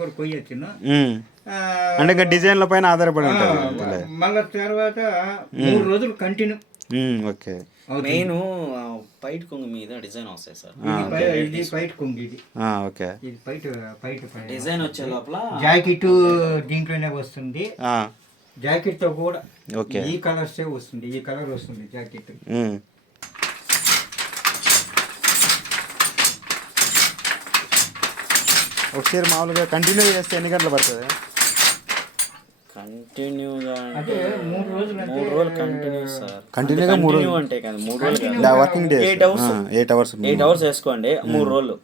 కూడా కొయ్యొచ్చును. అంటే ఇంకా డిజైన్ల పైన ఆధారపడి ఉంటుంది. మళ్ళీ తర్వాత 3 రోజులు కంటిన్యూ. ఓకే. మెయిన్ పైట్ కొంగు మీద డిజైన్ వస్తాయి సార్. ఇది పైట్ కొంగు, ఇది ఓకే. ఇది పైట్ డిజైన్ వచ్చే లోపల జాకెట్ దీంట్లోనే వస్తుంది. జాకెట్ తో కూడా ఈ కలర్సే వస్తుంది, ఈ కలర్ వస్తుంది జాకెట్. ఒకసారి మామూలుగా కంటిన్యూ చేస్తే ఎన్ని గంటలు పడుతుంది? కంటిన్యూగా అంటే 3 రోజులు కంటిన్యూ సార్. కంటిన్యూగా 3 రోజులు అంటే కాదు, 3 రోజులు వర్కింగ్ డేస్ 8 అవర్స్ వేసుకోండి. 3 రోజులు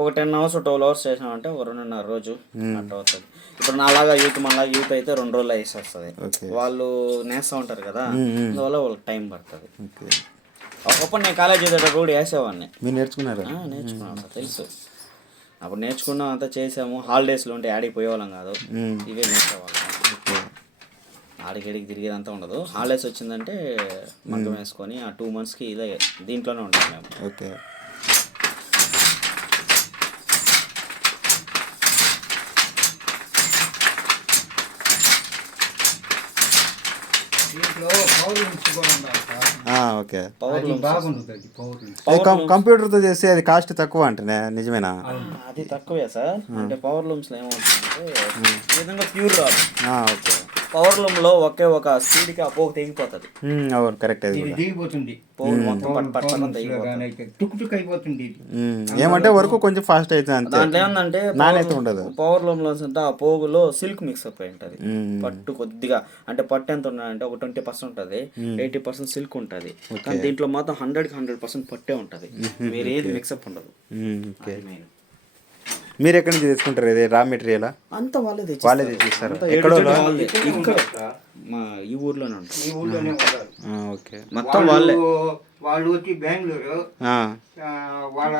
ఒక 10 hours 12 hours చేసామంటే ఒక 2.5 రోజు అట్లా అవుతుంది. ఇప్పుడు నాలాగా మనలాగా యూత్ అయితే 2 రోజులు వేసేస్తుంది. వాళ్ళు నేస్తూ ఉంటారు కదా, అందువల్ల వాళ్ళకి టైం పడుతుంది. ఒకప్పుడు నేను కాలేజ్ చదివేటప్పుడు కూడా వేసేవాడిని. మీరు నేర్చుకున్నారా? నేర్చుకున్నాను సార్, తెలుసు. అప్పుడు నేర్చుకున్నాం, అంతా చేసాము. హాలిడేస్లో ఉంటే ఆడికి పోయేవాళ్ళం కాదు, ఇవే నేర్చేవాళ్ళం. ఆడికి తిరిగేదంతా ఉండదు. హాలిడేస్ వచ్చిందంటే మగ్గం వేసుకొని ఆ 2 monthsకి ఇదే దీంట్లోనే ఉంటాం మేము. ఓకే. ఓకే. కంప్యూటర్తో చేస్తే అది కాస్ట్ తక్కువ అంటే నిజమేనా? అది తక్కువే సార్. అంటే పవర్ లూమ్స్లో ఏమవుతుందంటే ఈ విధంగా ప్యూర్ రాదు. ఓకే. పవర్ లూమ్ లో ఒకే ఒక స్పీడ్ కి ఆ పోగు తెగిపోతుంది. అవును, కరెక్ట్. దిగిపోతుంది, ఏమంటే వరకు కొంచెం ఫాస్ట్ అయితే అంతే. దాంట్లో ఏంటంటే నాణ్యత ఉండదు. పవర్ లూమ్ లో ఆ పోగులో సిల్క్ మిక్స్ అప్ అయి ఉంటుంది. పట్టు కొద్దిగా, అంటే పట్టు ఎంత ఉన్నదంటే ఒక 20% ఉంటుంది, 80% సిల్క్ ఉంటుంది. కానీ దీంట్లో మాత్రం 100% పట్టే ఉంటుంది, వేరే ఏది మిక్సప్ ఉండదు. మీరు ఎక్కడి నుంచి తీసుకుంటారు ఇది రా మెటీరియల్? అంతా వాళ్ళే తెచ్చిస్తారు. ఇక్కడ మా ఈ ఊర్లోనే ఉంటారు. ఓకే. మొత్తం వాళ్ళే. వాళ్ళు వచ్చి బెంగళూరు వాళ్ళ